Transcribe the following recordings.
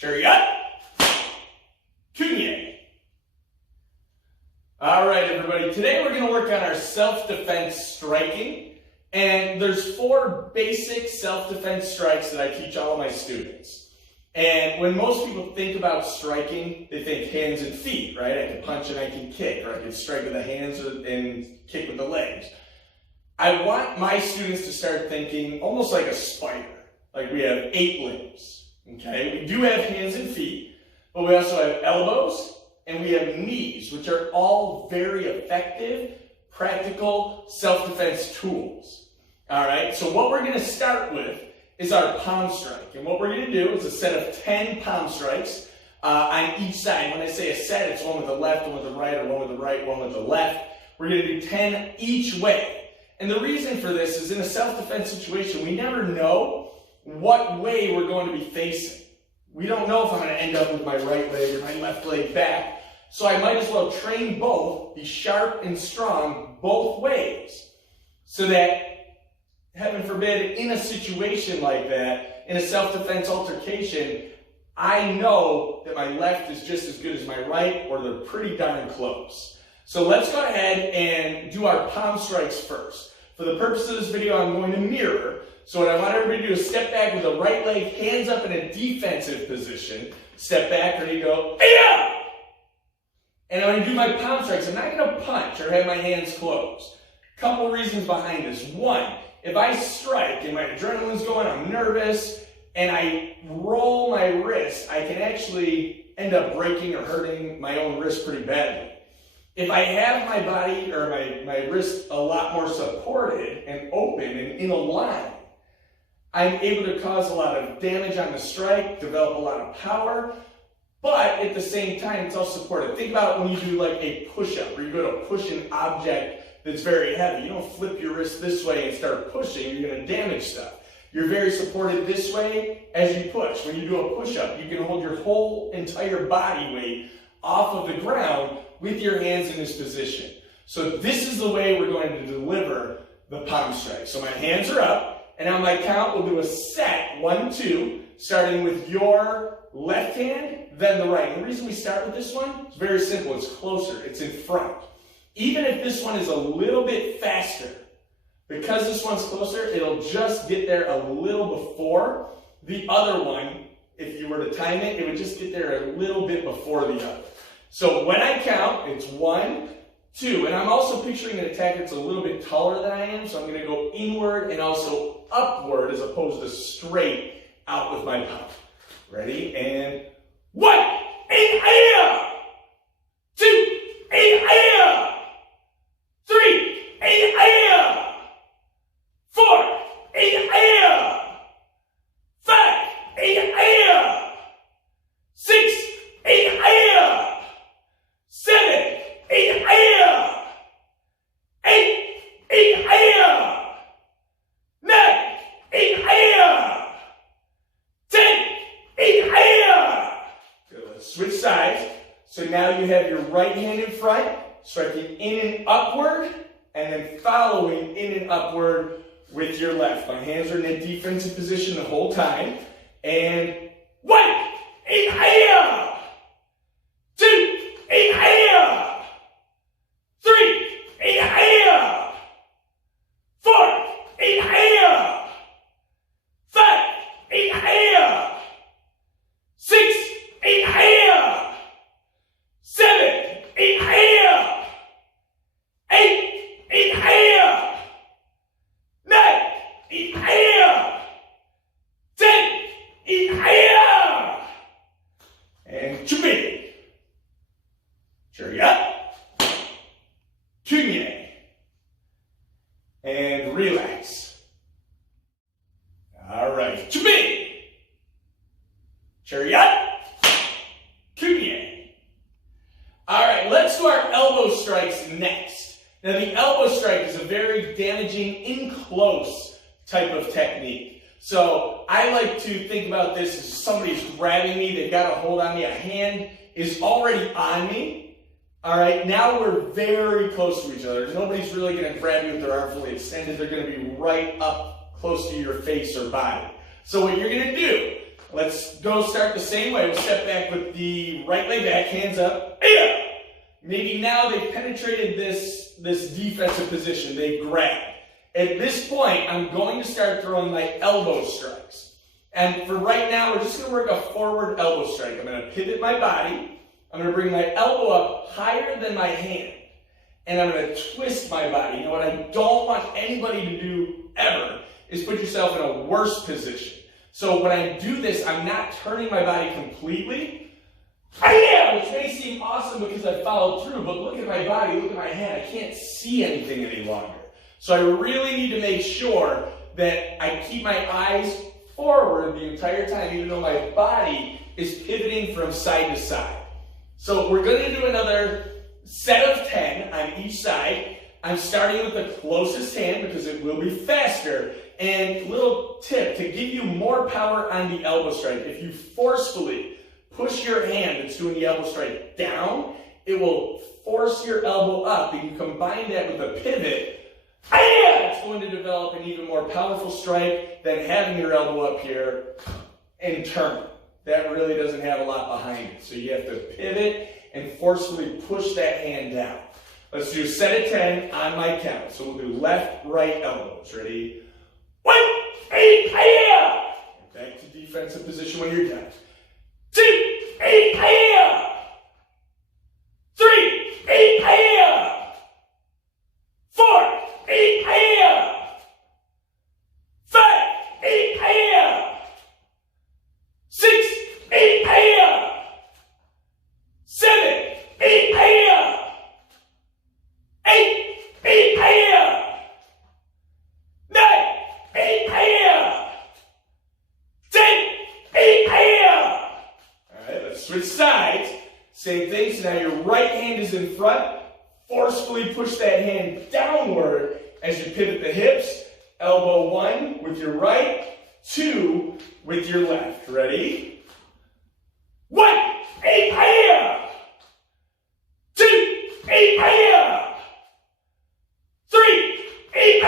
Chariot. Kunye. All right, everybody. Today we're going to work on our self-defense striking. And there's 4 basic self-defense strikes that I teach all of my students. And when most people think about striking, they think hands and feet, right? I can punch and I can kick, or I can strike with the hands and kick with the legs. I want my students to start thinking almost like a spider. Like we have 8 limbs, okay? We do have hands and feet, but we also have elbows and we have knees, which are all very effective, practical self-defense tools. All right, so what we're gonna start with is our palm strike. And what we're gonna do is a set of 10 palm strikes on each side. When I say a set, it's one with the left, one with the right, or one with the right, one with the left. We're gonna do 10 each way. And the reason for this is in a self-defense situation, we never know what way we're going to be facing. We don't know if I'm gonna end up with my right leg or my left leg back. So I might as well train both, be sharp and strong both ways, so that, heaven forbid, in a situation like that, in a self-defense altercation, I know that my left is just as good as my right, or they're pretty darn close. So let's go ahead and do our palm strikes first. For the purpose of this video, I'm going to mirror. So what I want everybody to do is step back with the right leg, hands up in a defensive position. Step back, ready to go, yeah! And I'm going to do my palm strikes. I'm not going to punch or have my hands closed. Couple reasons behind this. One, if I strike and my adrenaline's going, I'm nervous, and I roll my wrist, I can actually end up breaking or hurting my own wrist pretty badly. If I have my body or my wrist a lot more supported and open and in a line, I'm able to cause a lot of damage on the strike, develop a lot of power, but at the same time, it's also supported. Think about when you do like a push-up, or you go to push an object that's very heavy. You don't flip your wrist this way and start pushing, you're gonna damage stuff. You're very supported this way as you push. When you do a push-up, you can hold your whole entire body weight off of the ground with your hands in this position. So this is the way we're going to deliver the palm strike. So my hands are up, and on my count, we'll do a set, 1, 2, starting with your left hand, then the right. And the reason we start with this one is very simple. It's closer, it's in front. Even if this one is a little bit faster, because this one's closer, it'll just get there a little before the other one. If you were to time it, it would just get there a little bit before the other. So when I count, it's 1, 2, and I'm also picturing an attacker that's a little bit taller than I am, so I'm going to go inward and also upward as opposed to straight out with my palm. Ready? And 1, 8, 2, 8, 3, 8, 4, 8, 5, 8, 6, 8, 7, 8, 8, 9, 8, 10, 8. Good. Let's switch sides. So now you have your right hand in front, striking in and upward, and then following in and upward with your left. My hands are in a defensive position the whole time. And 1, 8, 2, 8, 3, 8, 4, 8, 5, 8, 6, 8, 7, 8, 8, 9, 8, 10, 8, and Chubby. Chariot. Kunye. And relax. All right. Chubby. Chariot. Kunye. All right, let's do our elbow strikes next. Now, the elbow strike is a very damaging, in-close type of technique. So I like to think about this as somebody's grabbing me, they've got a hold on me, a hand is already on me. All right, now we're very close to each other. Nobody's really going to grab you with their arm fully extended. They're going to be right up close to your face or body. So what you're going to do Let's go start the same way. We'll step back with the right leg back, hands up. Maybe now they've penetrated this defensive position. They've grabbed. At this point, I'm going to start throwing my elbow strikes. And for right now, we're just going to work a forward elbow strike. I'm going to pivot my body. I'm going to bring my elbow up higher than my hand. And I'm going to twist my body. You know what I don't want anybody to do ever is put yourself in a worse position. So when I do this, I'm not turning my body completely. Which may seem awesome because I followed through, but look at my body, look at my hand. I can't see anything any longer. So I really need to make sure that I keep my eyes forward the entire time, even though my body is pivoting from side to side. So we're going to do another set of 10 on each side. I'm starting with the closest hand because it will be faster. And little tip, to give you more power on the elbow strike, if you forcefully push your hand that's doing the elbow strike down, it will force your elbow up. And you combine that with a pivot, it's going to develop an even more powerful strike than having your elbow up here and turn. That really doesn't have a lot behind it. So you have to pivot and forcefully push that hand down. Let's do a set of 10 on my count. So we'll do left, right elbows. Ready? 1, 8, back to defensive position when you're done. 2, 8, 3, 8, 4, 8, 5, 8, 6, 8, 7, 8, 8, switch sides. Same thing. So now your right hand is in front. Forcefully push that hand downward as you pivot the hips. Elbow 1 with your right, 2 with your left. Ready? 1, 8, 2, 8, 3, 8,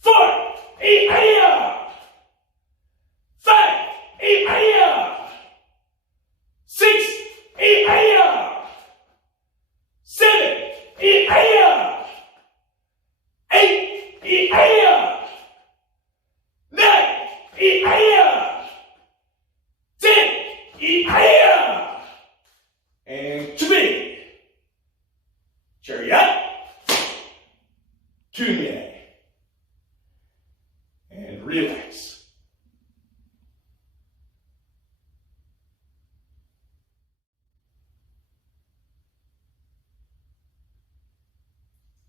4, 8, 5, 8, 6, 8, 7, 8, 8, 9, 10, and to me. Chariot, kunye, and relax.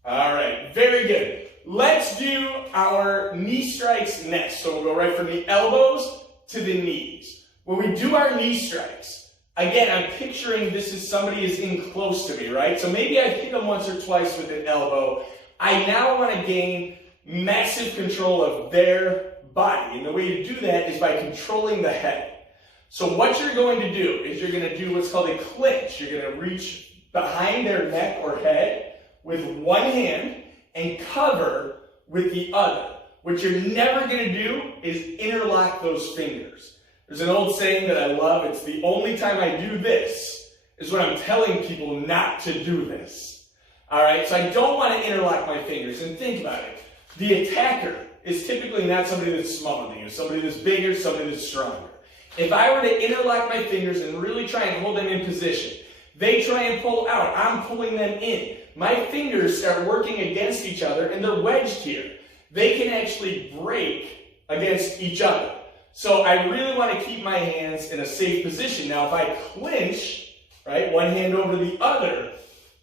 All right, very good. Let's do our knee strikes next. So we'll go right from the elbows to the knees. When we do our knee strikes, again, I'm picturing this as somebody is in close to me, right? So maybe I've hit them once or twice with an elbow. I now want to gain massive control of their body. And the way to do that is by controlling the head. So what you're going to do is you're going to do what's called a clinch. You're going to reach behind their neck or head with one hand and cover with the other. What you're never going to do is interlock those fingers. There's an old saying that I love. It's the only time I do this is when I'm telling people not to do this. All right, so I don't want to interlock my fingers. And think about it. The attacker is typically not somebody that's smaller than you, somebody that's bigger, somebody that's stronger. If I were to interlock my fingers and really try and hold them in position, they try and pull out. I'm pulling them in. My fingers start working against each other and they're wedged here. They can actually break against each other. So I really want to keep my hands in a safe position. Now, if I clinch, right, one hand over the other,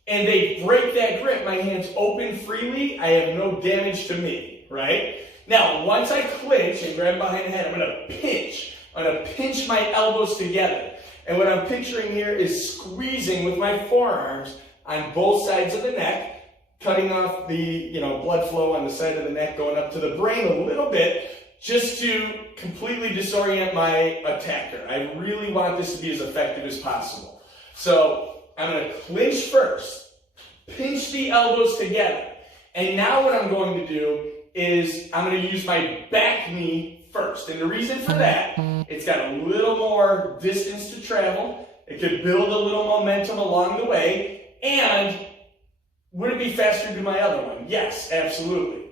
and they break that grip, my hands open freely, I have no damage to me, right? Now, once I clinch and grab behind the head, I'm going to pinch. I'm going to pinch my elbows together. And what I'm picturing here is squeezing with my forearms on both sides of the neck, cutting off the blood flow on the side of the neck, going up to the brain a little bit, just to completely disorient my attacker. I really want this to be as effective as possible. So I'm going to clinch first, pinch the elbows together, and now what I'm going to do is I'm going to use my back knee first. And the reason for that, it's got a little more distance to travel. It could build a little momentum along the way. And would it be faster to do my other one? Yes, absolutely.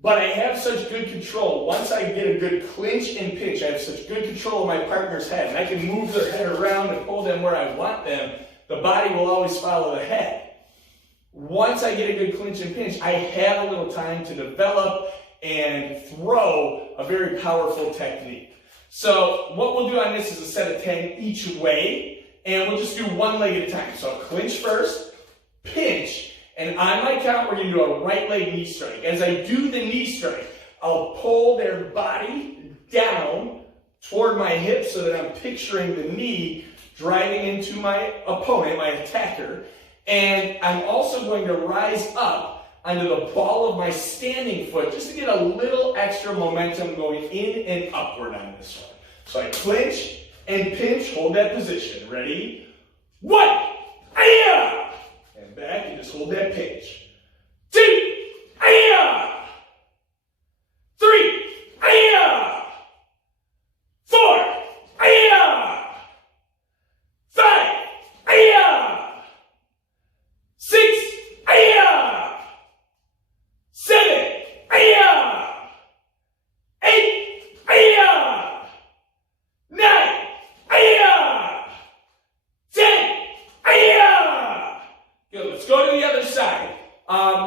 But I have such good control. Once I get a good clinch and pinch, I have such good control of my partner's head, and I can move their head around and pull them where I want them. The body will always follow the head. Once I get a good clinch and pinch, I have a little time to develop and throw a very powerful technique. So what we'll do on this is a set of 10 each way, and we'll just do one leg at a time. So I'll clinch first, pinch, and on my count, we're going to do a right leg knee strike. As I do the knee strike, I'll pull their body down toward my hip so that I'm picturing the knee driving into my opponent, my attacker. And I'm also going to rise up onto the ball of my standing foot just to get a little extra momentum going in and upward on this one. So I clinch and pinch, hold that position. Ready? 1, ayah! And back, and just hold that pinch. 2, ayah! 3, ayah! 4, ayah! 5, ayah! 6, ayah! 7, ayah! 8, ayah! 9, ayah! 10, ayah! Good, let's go to the other side.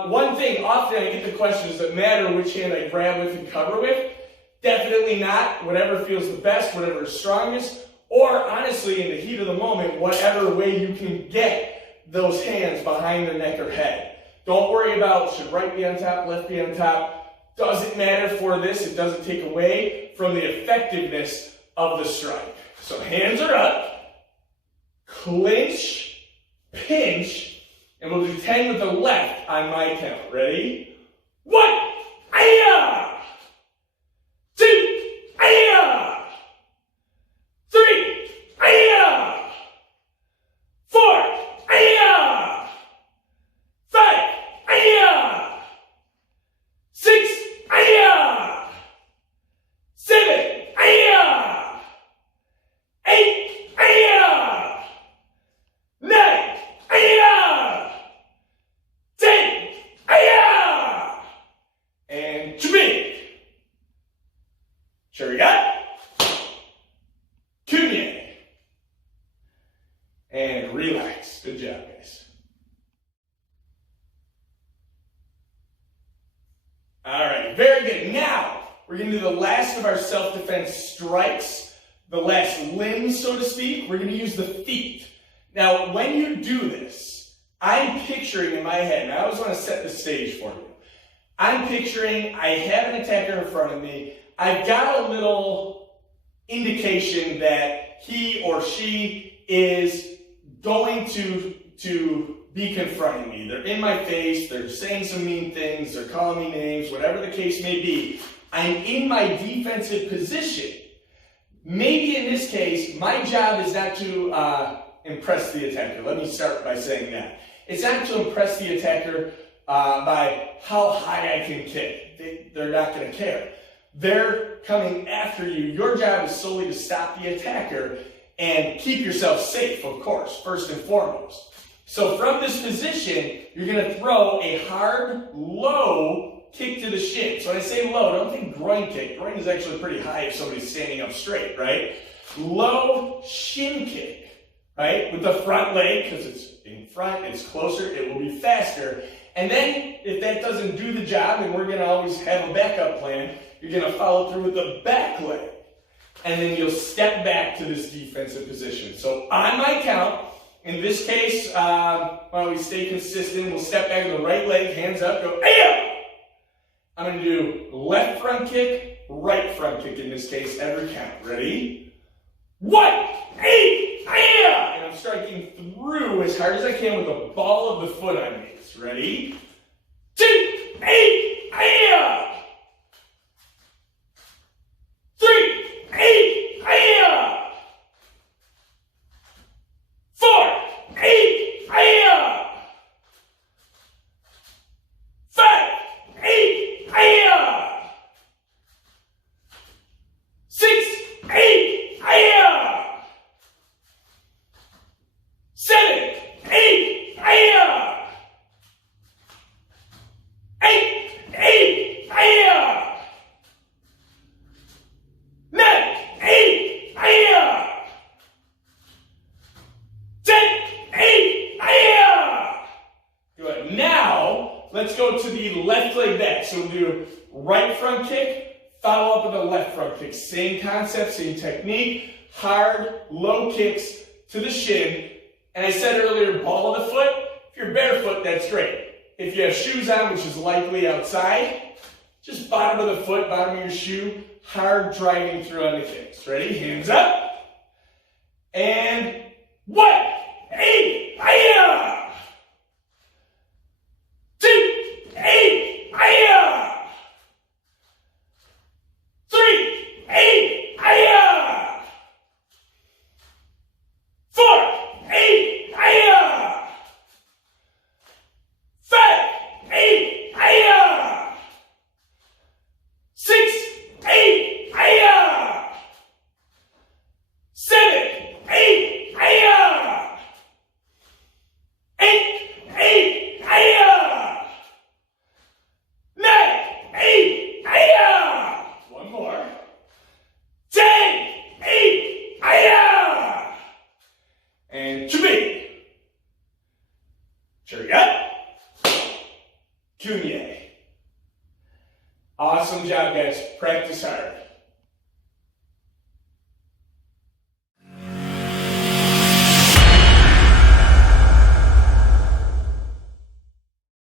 One thing, often I get the question, does it matter which hand I grab with and cover with? Definitely not. Whatever feels the best, whatever is strongest, or honestly, in the heat of the moment, whatever way you can get those hands behind their neck or head. Don't worry about should right be on top, left be on top. Doesn't matter for this. It doesn't take away from the effectiveness of the strike. So hands are up, clinch, pinch, and we'll do 10 with the left on my count. Ready? 1, ayah! 2, ayah! 3, ayah! 4, ayah! 5, ayah! 6, ayah! 7, ayah! 8, ayah! 9, ayah! 10, ayah! And chubik. Chariot. Kunye. And relax. Good job, guys. All right, very good. Now, we're going to do the last of our self-defense strikes, the last limb, so to speak. We're going to use the feet. Now, when you do this, I'm picturing in my head, and I always want to set the stage for you. I'm picturing I have an attacker in front of me. I've got a little indication that he or she is going to be confronting me. They're in my face, they're saying some mean things, they're calling me names, whatever the case may be. I'm in my defensive position. Maybe in this case, my job is not to impress the attacker. Let me start by saying that. It's not to impress the attacker by how high I can kick. They're not going to care. They're coming after you. Your job is solely to stop the attacker and keep yourself safe, of course, first and foremost. So from this position, you're going to throw a hard, low kick to the shin. So when I say low, don't think groin kick. Groin is actually pretty high if somebody's standing up straight, right? Low shin kick, right? With the front leg, because it's in front, it's closer, it will be faster. And then, if that doesn't do the job, and we're going to always have a backup plan, you're going to follow through with the back leg. And then you'll step back to this defensive position. So on my count, in this case, while we stay consistent, we'll step back with the right leg, hands up, go, ayah! I'm going to do left front kick, right front kick in this case, every count. Ready? 1, ayah! And I'm striking through as hard as I can with the ball of the foot on me. Ready? 2, ayah! 3, ayah! 4, ayah! 5, ayah! now, let's go to the left leg back. So we'll do right front kick, follow up with a left front kick. Same concept, same technique. Hard, low kicks to the shin. And I said earlier, ball of the foot. If you're barefoot, that's great. If you have shoes on, which is likely outside, just bottom of the foot, bottom of your shoe, hard driving through on the kicks. Ready? Hands up. And 1, 8, hi-ya! 2, 8, hi-ya! 3, 8, hi-ya! 4, 8, hi-ya! 5, 8, hi-ya! 6, 8, hi-ya! 7, 8, hi-ya! 8, 8, hi-ya! 9, 8, hi-ya! One more. 10, 8, hi-ya! And Chubby. Cherry up. Kunye. Awesome job, guys. Practice hard.